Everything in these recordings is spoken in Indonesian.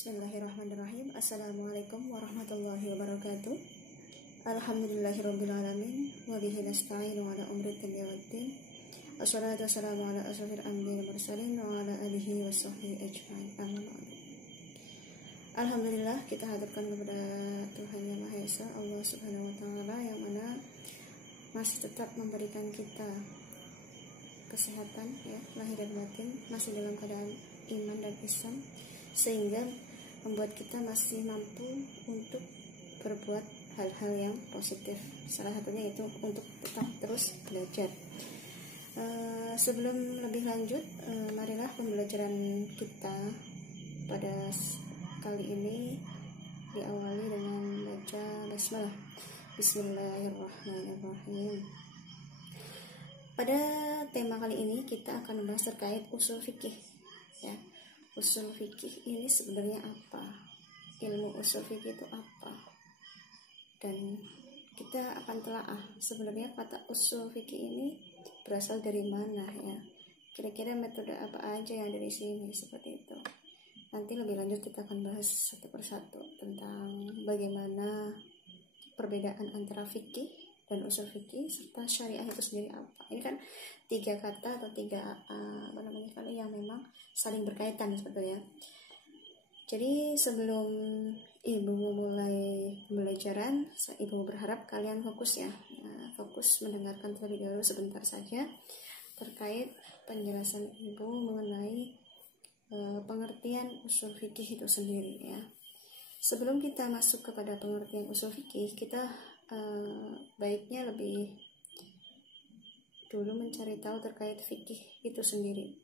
Bismillahirrahmanirrahim. Assalamualaikum warahmatullahi wabarakatuh. Alhamdulillahirrabbilalamin. Wabihi nasta'inu ala umri dunya waddin. Assalatu wassalamu ala asrafil anbiya'i wal mursalin wa ala alihi wa sahbihi ajma'in. Amma ba'du. Alhamdulillah, kita hadapkan kepada Tuhan Yang Maha Esa, Allah Subhanahu wa taala, yang mana masih tetap memberikan kita kesehatan ya, lahir dan batin, masih dalam keadaan iman dan Islam, sehingga membuat kita masih mampu untuk berbuat hal-hal yang positif. Salah satunya itu untuk tetap terus belajar. Sebelum lebih lanjut, marilah pembelajaran kita pada kali ini diawali dengan baca basmalah. Bismillahirrahmanirrahim. Pada tema kali ini kita akan membahas terkait usul fikih ya. Usul fikih ini sebenarnya apa? Ilmu usul fikih itu apa? Dan kita akan telaah sebenarnya kata usul fikih ini berasal dari mana ya. Kira-kira metode apa aja yang ada di sini, seperti itu. Nanti lebih lanjut kita akan bahas satu persatu tentang bagaimana perbedaan antara fikih dan usul fikih serta syariah itu sendiri apa. Ini kan tiga kata atau tiga kali yang memang saling berkaitan seperti ya. Jadi sebelum ibu mulai pembelajaran, ibu berharap kalian fokus ya, fokus mendengarkan terlebih dahulu sebentar saja terkait penjelasan ibu mengenai pengertian usul fikih itu sendiri ya. Sebelum kita masuk kepada pengertian usul fikih, kita baiknya lebih dulu mencari tahu terkait fikih itu sendiri.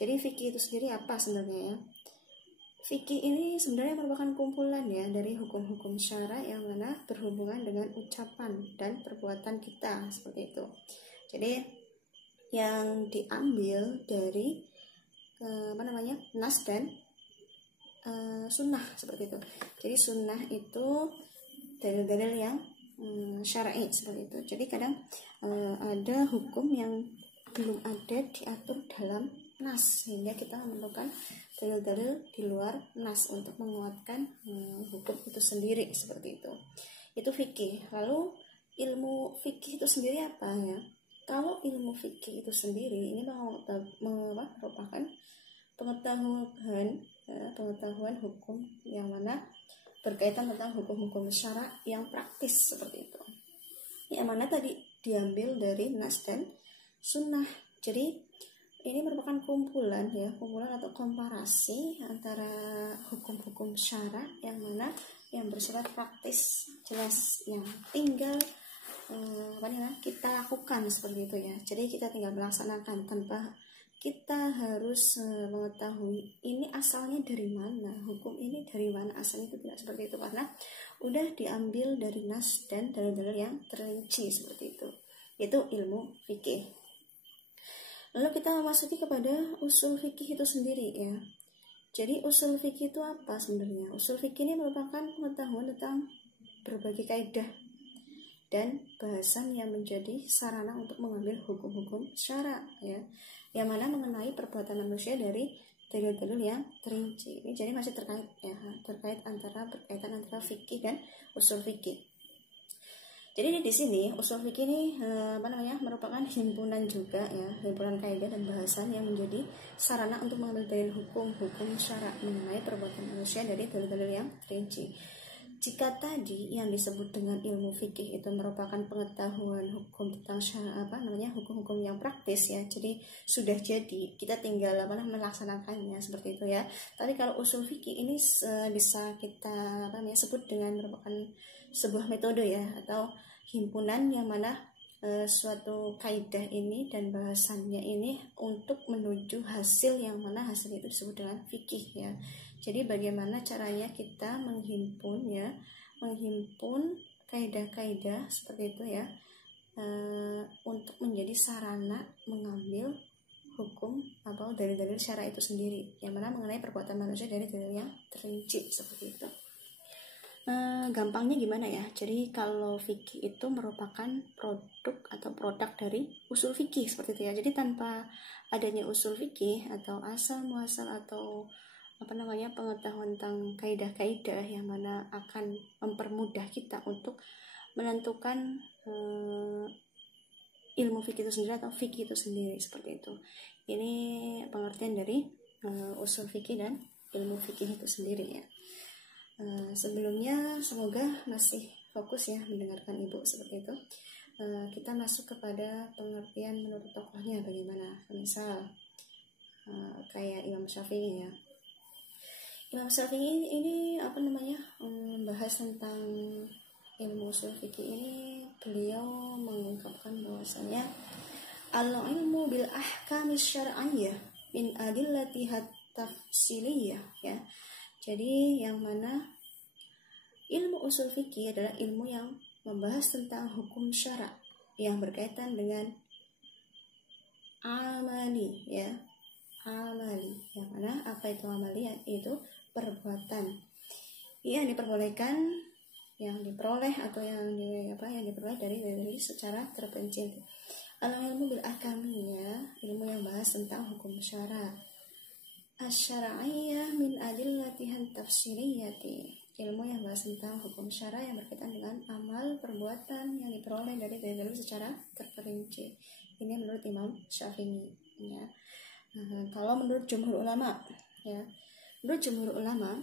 Jadi fikih itu sendiri apa sebenarnya ya? Fikih ini sebenarnya merupakan kumpulan ya dari hukum-hukum syara yang mana berhubungan dengan ucapan dan perbuatan kita, seperti itu. Jadi yang diambil dari nas dan sunnah, seperti itu. Jadi sunnah itu dalil-dalil yang syar'i, seperti itu. Jadi kadang ada hukum yang belum ada diatur dalam nas, sehingga kita memerlukan dalil-dalil di luar nas untuk menguatkan hukum itu sendiri, seperti itu. Itu fikih. Lalu ilmu fikih itu sendiri apa ya? Kalau ilmu fikih itu sendiri ini merupakan pengetahuan hukum yang mana berkaitan tentang hukum-hukum syara yang praktis, seperti itu. Yang mana tadi diambil dari nas dan sunnah. Jadi ini merupakan kumpulan atau komparasi antara hukum-hukum syara yang mana yang bersifat praktis, jelas, yang tinggal kita lakukan, seperti itu ya. Jadi kita tinggal melaksanakan tanpa kita harus mengetahui ini asalnya dari mana, hukum ini dari mana asalnya, itu tidak seperti itu, karena udah diambil dari nas dan dalil-dalil yang terrinci, seperti itu. Itu ilmu fikih. Lalu kita memasuki kepada usul fikih itu sendiri ya. Jadi usul fikih itu apa sebenarnya? Usul fikih ini merupakan pengetahuan tentang berbagai kaidah dan bahasan yang menjadi sarana untuk mengambil hukum-hukum syara ya, yang mana mengenai perbuatan manusia dari dalil-dalil yang terinci. Ini jadi masih terkait berkaitan antara fikih dan usul fikih. Jadi di sini usul fikih ini merupakan himpunan juga ya, himpunan kaidah dan bahasan yang menjadi sarana untuk mengambil dalil hukum syara mengenai perbuatan manusia dari dalil-dalil yang terinci. Jika tadi yang disebut dengan ilmu fikih itu merupakan pengetahuan hukum tentang hukum-hukum yang praktis ya, jadi sudah jadi, kita tinggal melaksanakannya, seperti itu ya. Tapi kalau usul fikih ini bisa kita sebut dengan merupakan sebuah metode ya, atau himpunan yang mana suatu kaidah ini dan bahasannya ini untuk menuju hasil yang mana hasil itu disebut dengan fikih ya. Jadi bagaimana caranya kita menghimpun kaidah-kaidah seperti itu ya, untuk menjadi sarana mengambil hukum atau dalil-dalil syara itu sendiri, yang mana mengenai perbuatan manusia dari dalil yang terinci, seperti itu. Gampangnya gimana ya? Jadi kalau fikih itu merupakan produk dari usul fikih, seperti itu ya. Jadi tanpa adanya usul fikih atau asal muasal atau pengetahuan tentang kaidah-kaidah yang mana akan mempermudah kita untuk menentukan ilmu fikih itu sendiri atau fikih itu sendiri, seperti itu. Ini pengertian dari usul fikih dan ilmu fikih itu sendiri ya. Sebelumnya semoga masih fokus ya mendengarkan Ibu, seperti itu. Kita masuk kepada pengertian menurut tokohnya bagaimana. Misal kayak Imam Syafi'i ya. Imam Syafi'i ini bahas tentang ilmu usul fikih ini. Beliau mengungkapkan bahwasanya al-ilmu bil ahkamis syar'iyyah min adillatiha tafsiliyah ya. Jadi yang mana ilmu usul fikih adalah ilmu yang membahas tentang hukum syara yang berkaitan dengan amali ya. Amali, yang mana apa itu amali? Itu perbuatan yang diperbolehkan, yang diperoleh atau yang diperoleh dari secara terpencil. Al-ilmu bil ahkami ya, ilmu yang bahas tentang hukum syara. Asy-syar'iyyah min adillatihan tafsiriyati, ilmu yang bahas tentang hukum syara yang berkaitan dengan amal perbuatan yang diperoleh dari dalil secara terperinci. Ini menurut Imam Syafi'i ya. Kalau menurut jumhur ulama ya, menurut jumhur ulama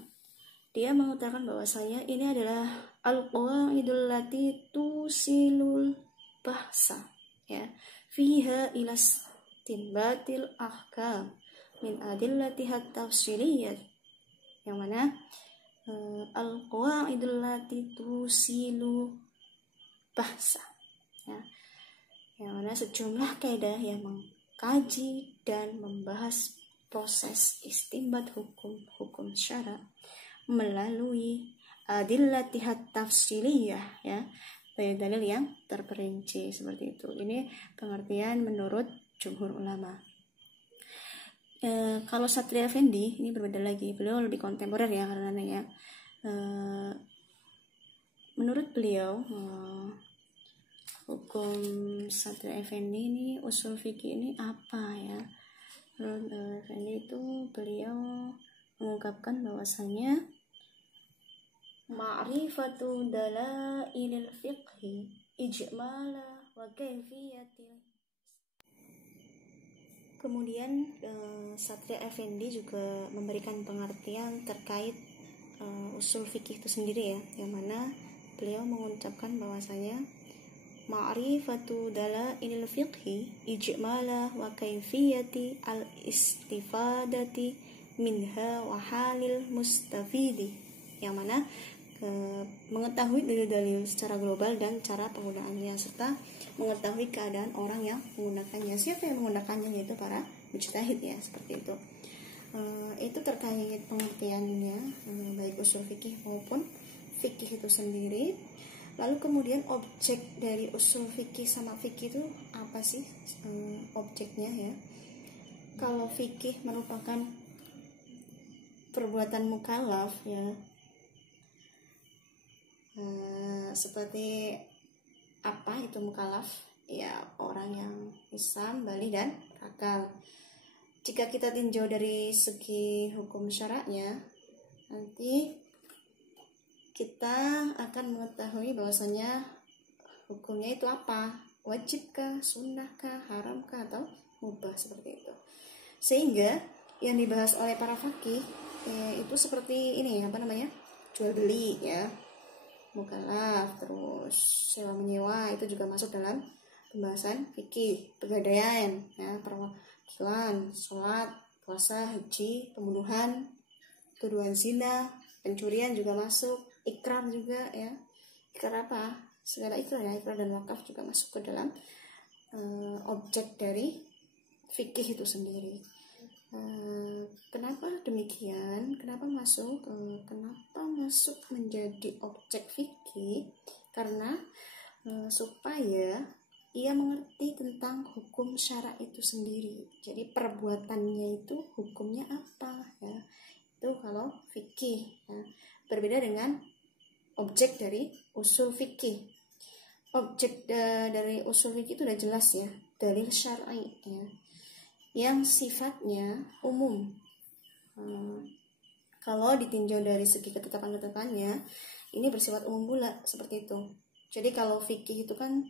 dia mengutarakan bahwasanya ini adalah al-qawaidul lati tusilul bahsa ya fiha ilas tinbatil ahkam min adillatihat tafsiriyat, yang mana al-qawaidul lati tusilu bahsa ya, yang mana sejumlah kaidah yang mengkaji dan membahas proses istinbat hukum syara melalui adillatihat tafsiliyah ya, dalil yang terperinci, seperti itu. Ini pengertian menurut jumhur ulama. Kalau Satria Effendi ini berbeda lagi, beliau lebih kontemporer ya karena ya. Menurut beliau hukum Satria Effendi ini, usul fikih ini apa ya? Menurut Effendi itu beliau mengungkapkan bahwasanya ma'rifatu dalailil fiqhi ijmala wa kaifiyatil. Kemudian Satria Effendi juga memberikan pengertian terkait usul fikih itu sendiri ya, yang mana beliau mengucapkan bahwasanya ma'rifatu dalailil fiqhi ijmala wa kaifiyati al-istifadati minha wa halil mustafidi, yang mana mengetahui dalil-dalil secara global dan cara penggunaannya, serta mengetahui keadaan orang yang menggunakannya. Siapa yang menggunakannya? Yaitu para mujtahid ya, seperti itu. Itu terkait pengertiannya baik usul fikih maupun fikih itu sendiri. Lalu kemudian objek dari usul fikih sama fikih itu apa sih objeknya ya? Kalau fikih merupakan perbuatan mukallaf ya, seperti apa itu mukallaf? Ya orang yang Islam, balik dan akal. Jika kita tinjau dari segi hukum syaraknya, nanti kita akan mengetahui bahwasanya hukumnya itu apa, wajibkah, sunnahkah, haramkah, atau mubah, seperti itu. Sehingga yang dibahas oleh para fakih itu seperti ini jual beli ya, mukallaf, terus sewa menyewa, itu juga masuk dalam pembahasan fikih. Pegadaian ya, perwakilan, sholat, puasa, haji, pembunuhan, tuduhan zina, pencurian juga masuk, ikrar juga ya. Ikrar apa? Segala ikrar ya, ikrar dan wakaf juga masuk ke dalam objek dari fikih itu sendiri. Kenapa demikian? Kenapa masuk menjadi objek fikih? Karena supaya ia mengerti tentang hukum syara itu sendiri. Jadi perbuatannya itu hukumnya apa ya? Itu kalau fikih ya. Berbeda dengan objek dari usul fikih. Objek dari usul fikih itu udah jelas ya, dalil syar'i ya, yang sifatnya umum. Kalau ditinjau dari segi ketetapan-ketetapannya, ini bersifat umum pula seperti itu. Jadi kalau fikih itu kan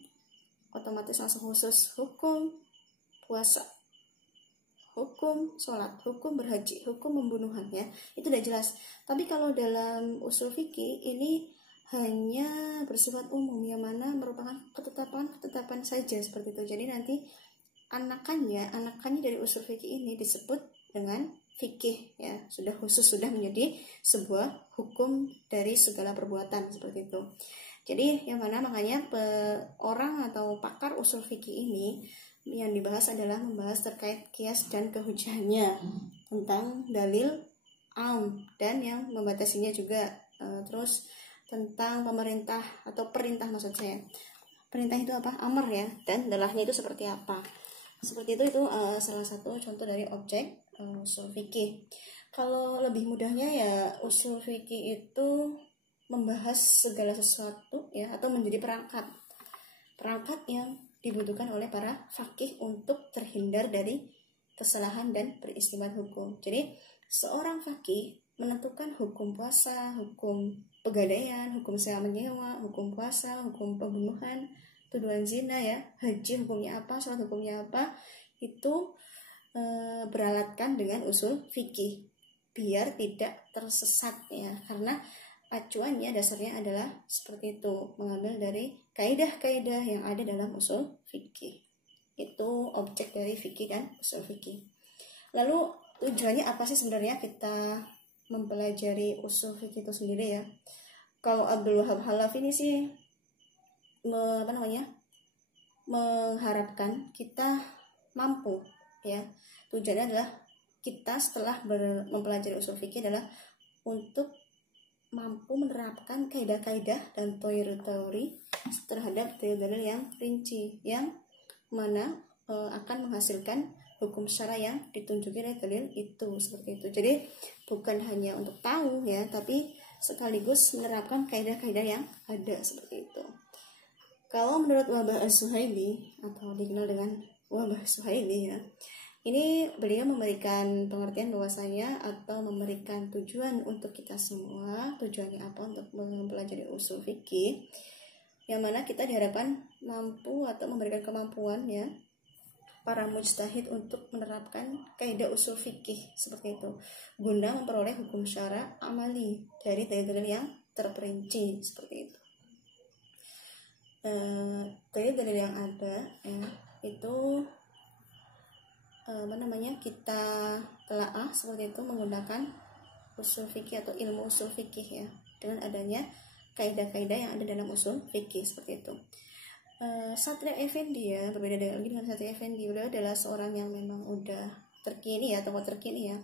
otomatis langsung khusus hukum puasa, hukum sholat, hukum berhaji, hukum pembunuhan, ya itu udah jelas. Tapi kalau dalam usul fikih ini hanya bersifat umum, yang mana merupakan ketetapan saja seperti itu. Jadi nanti anakannya dari usul fikih ini disebut dengan fikih, ya sudah khusus, sudah menjadi sebuah hukum dari segala perbuatan seperti itu. Jadi yang mana makanya orang atau pakar usul fikih ini yang dibahas adalah membahas terkait kias dan kehujahannya, tentang dalil am dan yang membatasinya juga, terus tentang pemerintah atau perintah, maksud saya perintah itu apa, amar ya, dan dalahnya itu seperti apa. Seperti itu salah satu contoh dari objek usul fikih. Kalau lebih mudahnya ya usul fikih itu membahas segala sesuatu ya, atau menjadi perangkat yang dibutuhkan oleh para fakih untuk terhindar dari kesalahan dan peristimewa hukum. Jadi seorang fakih menentukan hukum puasa, hukum pegadaian, hukum sewa menyewa, hukum puasa, hukum pembunuhan, tuduhan zina, ya haji hukumnya apa, sholat hukumnya apa, itu beralatkan dengan usul fikih biar tidak tersesat ya, karena acuannya dasarnya adalah seperti itu, mengambil dari kaidah-kaidah yang ada dalam usul fikih. Itu objek dari fikih dan usul fikih. Lalu tujuannya apa sih sebenarnya kita mempelajari usul fikih itu sendiri ya? Kalau Abdul Wahab Halafi ini sih mengharapkan kita mampu ya. Tujuannya adalah kita setelah mempelajari usul fikih adalah untuk mampu menerapkan kaidah-kaidah dan teori-teori terhadap dalil-dalil yang rinci, yang mana akan menghasilkan hukum syara yang ditunjuki oleh dalil itu, seperti itu. Jadi bukan hanya untuk tahu ya, tapi sekaligus menerapkan kaidah-kaidah yang ada, seperti itu. Kalau menurut Wahbah As-Suhaili atau dikenal dengan Wahbah Suhaili ya, ini beliau memberikan pengertian bahwasanya atau memberikan tujuan untuk kita semua. Tujuannya apa untuk mempelajari usul fikih? Yang mana kita diharapkan mampu atau memberikan kemampuan ya para mujtahid untuk menerapkan kaidah usul fikih seperti itu, guna memperoleh hukum syara amali dari dalil-dalil yang terperinci seperti itu. Dalil-dalil yang ada ya, itu kita telaah seperti itu menggunakan usul fikih atau ilmu usul fikih ya, dengan adanya kaidah-kaidah yang ada dalam usul fikih seperti itu. Satria Effendi ya, berbeda dengan Satria Effendi, beliau adalah seorang yang memang udah terkini ya, tokoh terkini ya.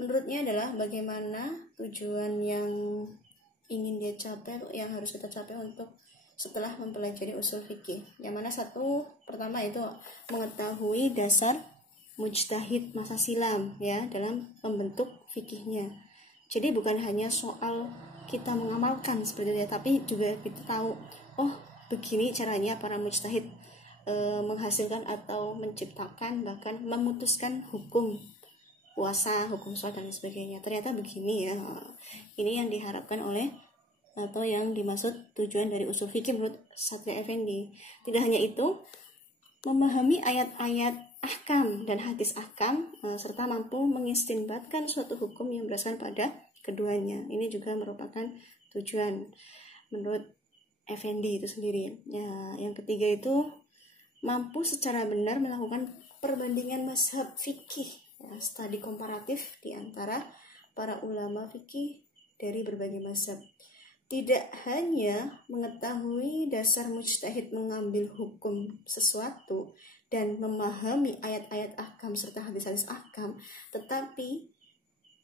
Menurutnya adalah bagaimana tujuan yang ingin dia capai, yang harus kita capai untuk setelah mempelajari usul fikih. Yang mana pertama itu mengetahui dasar mujtahid masa silam ya dalam membentuk fikihnya. Jadi bukan hanya soal kita mengamalkan seperti itu ya, tapi juga kita tahu begini caranya para mujtahid menghasilkan atau menciptakan, bahkan memutuskan hukum puasa, hukum sholat dan sebagainya. Ternyata begini ya. Ini yang diharapkan oleh atau yang dimaksud tujuan dari usul fikih menurut Satria Effendi. Tidak hanya itu, memahami ayat-ayat ahkam dan hadis ahkam serta mampu mengistinbatkan suatu hukum yang berdasarkan pada keduanya. Ini juga merupakan tujuan menurut Effendi itu sendiri. Ya, yang ketiga itu mampu secara benar melakukan perbandingan mazhab fikih, ya, studi komparatif di antara para ulama fikih dari berbagai mazhab. Tidak hanya mengetahui dasar mujtahid mengambil hukum sesuatu dan memahami ayat-ayat ahkam serta hadis-hadis ahkam, tetapi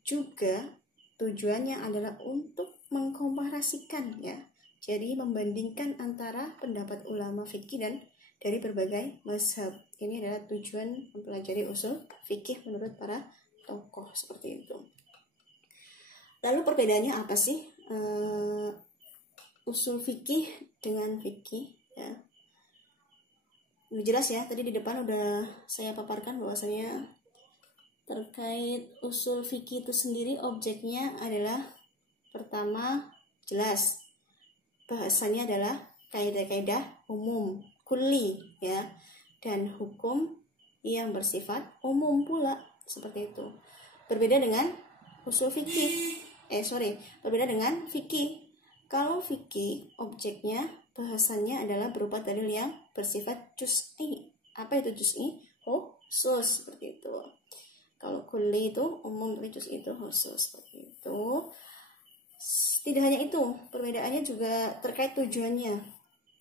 juga tujuannya adalah untuk mengkomparasikan ya. Jadi membandingkan antara pendapat ulama fikih dan dari berbagai mazhab. Ini adalah tujuan mempelajari usul fikih menurut para tokoh seperti itu. Lalu perbedaannya apa sih usul fikih dengan fikih ya? Udah jelas ya, tadi di depan udah saya paparkan bahwasanya terkait usul fikih itu sendiri, objeknya adalah pertama jelas, bahasanya adalah kaidah-kaidah umum kulli ya, dan hukum yang bersifat umum pula seperti itu. Berbeda dengan usul fikih. Berbeda dengan fikih. Kalau fikih objeknya bahasannya adalah berupa dalil yang bersifat juz'i. Apa itu juz'i? Khusus seperti itu. Kalau kulli itu umum, tapi juz'i itu khusus seperti itu. Tidak hanya itu, perbedaannya juga terkait tujuannya.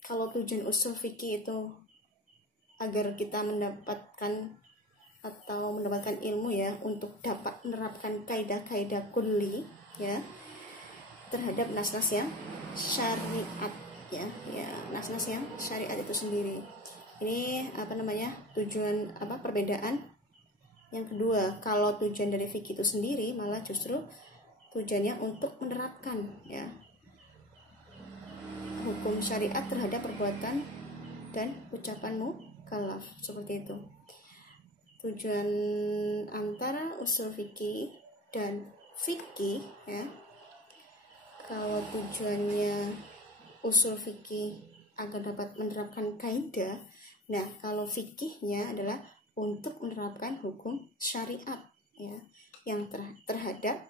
Kalau tujuan usul fikih itu agar kita mendapatkan ilmu ya, untuk dapat menerapkan kaidah-kaidah kulli ya terhadap nas-nas yang syariat ya, nas-nas yang syariat itu sendiri. Ini tujuan perbedaan. Yang kedua, kalau tujuan dari fikih itu sendiri malah justru tujuannya untuk menerapkan ya hukum syariat terhadap perbuatan dan ucapan mukallaf seperti itu. Tujuan antara usul fikih dan fikih ya, kalau tujuannya usul fikih agar dapat menerapkan kaidah, nah kalau fikihnya adalah untuk menerapkan hukum syariat ya, yang terhadap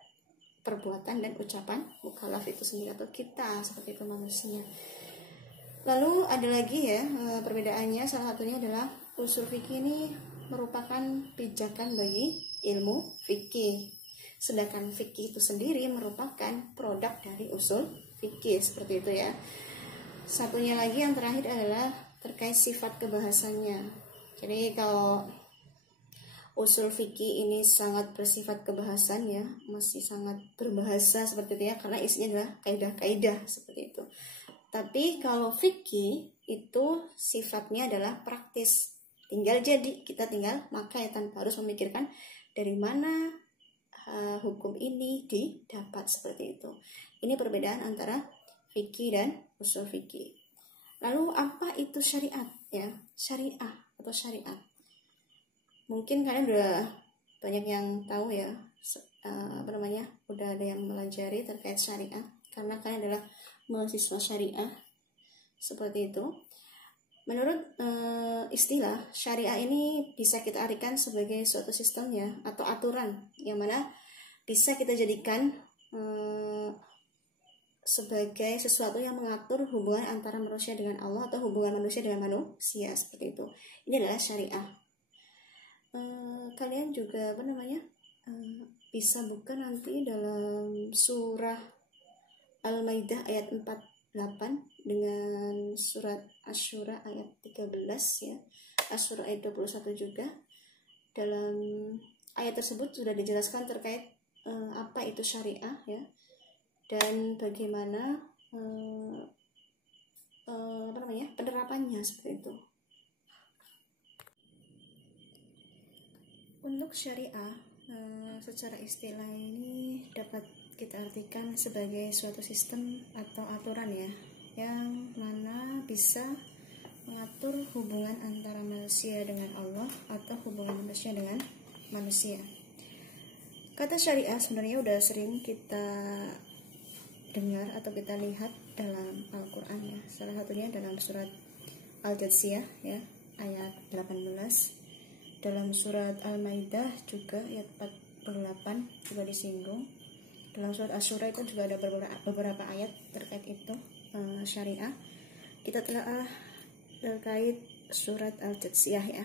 perbuatan dan ucapan mukallaf itu sendiri atau kita seperti itu manusia. Lalu ada lagi ya perbedaannya, salah satunya adalah usul fikih ini merupakan pijakan bagi ilmu fikih, sedangkan fikih itu sendiri merupakan produk dari usul fikih seperti itu ya. Satunya lagi yang terakhir adalah terkait sifat kebahasannya. Jadi kalau usul fikih ini sangat bersifat kebahasan ya, masih sangat berbahasa seperti itu ya, karena isinya adalah kaidah-kaidah seperti itu. Tapi kalau fikih itu sifatnya adalah praktis, tinggal jadi, kita tinggal maka ya, tanpa harus memikirkan dari mana hukum ini didapat seperti itu. Ini perbedaan antara fikih dan usul fikih. Lalu apa itu syariat ya? Syariah atau syariat. Mungkin kalian udah banyak yang tahu ya, udah ada yang melajari terkait syariah karena kalian adalah mahasiswa syariah seperti itu. Menurut istilah syariah ini bisa kita artikan sebagai suatu sistem ya, atau aturan yang mana bisa kita jadikan sebagai sesuatu yang mengatur hubungan antara manusia dengan Allah atau hubungan manusia dengan manusia seperti itu. Ini adalah syariah. Kalian juga bisa buka nanti dalam surah Al-Maidah ayat 48 dengan surat Asy-Syura ayat 13 ya, Asy-Syura ayat 21 juga. Dalam ayat tersebut sudah dijelaskan terkait apa itu syariah ya, dan bagaimana penerapannya seperti itu. Untuk syariah secara istilah ini dapat kita artikan sebagai suatu sistem atau aturan ya, yang mana bisa mengatur hubungan antara manusia dengan Allah atau hubungan manusia dengan manusia. Kata syariah sebenarnya udah sering kita dengar atau kita lihat dalam Al-Quran ya. Salah satunya dalam surat Al-Jathiyah ya, ayat 18. Dalam surat Al-Maidah juga ayat 48 juga disinggung. Dalam surat Asy-Syura itu juga ada beberapa ayat terkait itu syariah. Kita telah terkait surat Al-Jathiyah ya,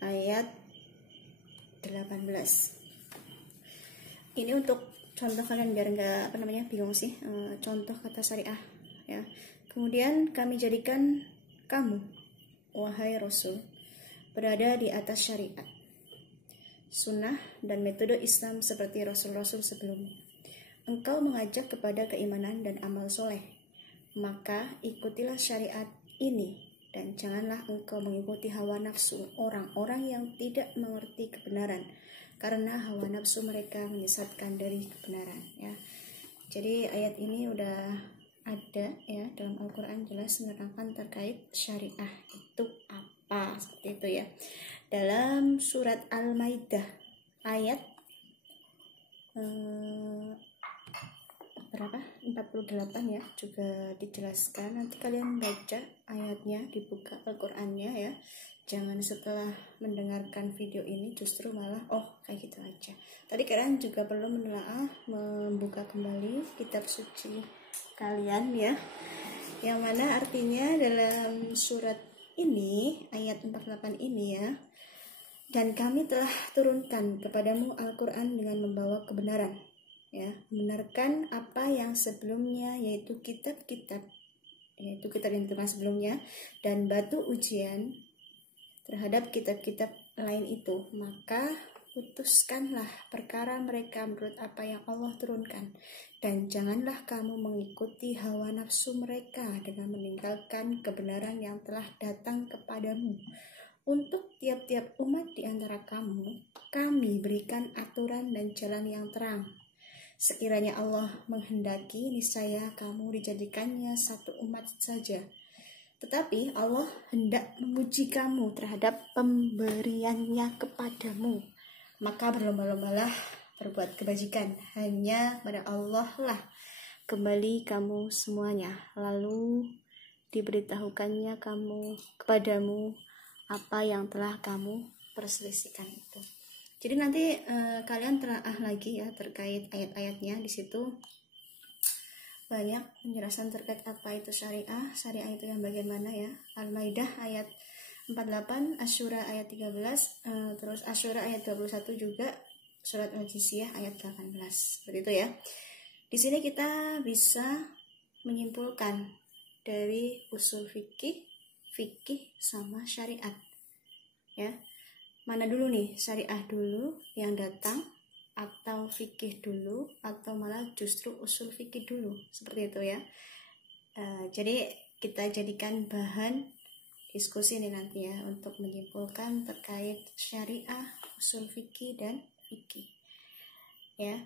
ayat 18. Ini untuk contoh kalian biar nggak bingung sih, contoh kata syariah ya. Kemudian kami jadikan kamu wahai Rasul berada di atas syariat, sunnah dan metode Islam seperti Rasul-Rasul sebelumnya. Engkau mengajak kepada keimanan dan amal soleh, maka ikutilah syariat ini dan janganlah engkau mengikuti hawa nafsu orang-orang yang tidak mengerti kebenaran, karena hawa nafsu mereka menyesatkan dari kebenaran ya. Jadi ayat ini udah ada ya dalam Al-Quran, jelas menerangkan terkait syariah itu apa seperti itu ya. Dalam surat Al-Maidah ayat berapa? 48 ya, juga dijelaskan. Nanti kalian baca ayatnya, dibuka Al-Qur'annya ya. Jangan setelah mendengarkan video ini justru malah kayak gitu aja. Tadi kalian juga perlu menelaah, membuka kembali kitab suci kalian ya. Yang mana artinya dalam surat ini, ayat 48 ini ya. Dan kami telah turunkan kepadamu Al-Qur'an dengan membawa kebenaran. Ya, membenarkan apa yang sebelumnya, yaitu kitab-kitab yang ditentukan sebelumnya, dan batu ujian terhadap kitab-kitab lain itu. Maka putuskanlah perkara mereka menurut apa yang Allah turunkan, dan janganlah kamu mengikuti hawa nafsu mereka dengan meninggalkan kebenaran yang telah datang kepadamu. Untuk tiap-tiap umat di antara kamu, kami berikan aturan dan jalan yang terang. Sekiranya Allah menghendaki, niscaya kamu dijadikannya satu umat saja. Tetapi Allah hendak menguji kamu terhadap pemberiannya kepadamu. Maka berlomba-lombalah berbuat kebajikan. Hanya pada Allah lah kembali kamu semuanya. Lalu diberitahukannya kepadamu apa yang telah kamu perselisihkan itu. Jadi nanti kalian telaah lagi ya terkait ayat-ayatnya. Di situ banyak penjelasan terkait apa itu syariah. Syariah itu yang bagian mana ya? Al-Maidah ayat 48, Asy-Syura ayat 13, terus Asy-Syura ayat 21 juga, surat Al-Jizyah ayat 18. Seperti itu ya. Di sini kita bisa menyimpulkan dari usul fikih sama syariat. Ya. Mana dulu nih, syariah dulu yang datang, atau fikih dulu, atau malah justru usul fikih dulu, seperti itu ya. Jadi kita jadikan bahan diskusi nih nanti ya, untuk menyimpulkan terkait syariah, usul fikih, dan fikih ya.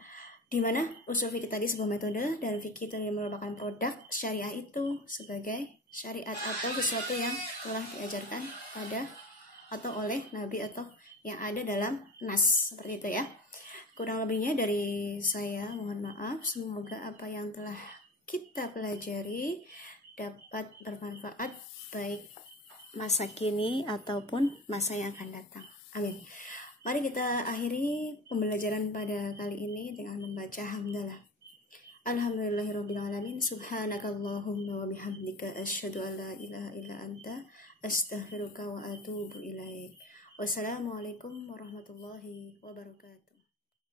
Dimana usul fikih tadi sebuah metode, dan fikih itu merupakan produk, syariah itu sebagai syariat atau sesuatu yang telah diajarkan pada atau oleh Nabi atau yang ada dalam nas, seperti itu ya. Kurang lebihnya dari saya mohon maaf. Semoga apa yang telah kita pelajari dapat bermanfaat baik masa kini ataupun masa yang akan datang. Amin. Mari kita akhiri pembelajaran pada kali ini dengan membaca hamdalah. Alhamdulillahirrabbilalamin. Subhanakallahumma wa bihamdika asyhadu an la ilaha illa anta astaghfiruka wa atubu ilaik. Wassalamualaikum warahmatullahi wabarakatuh.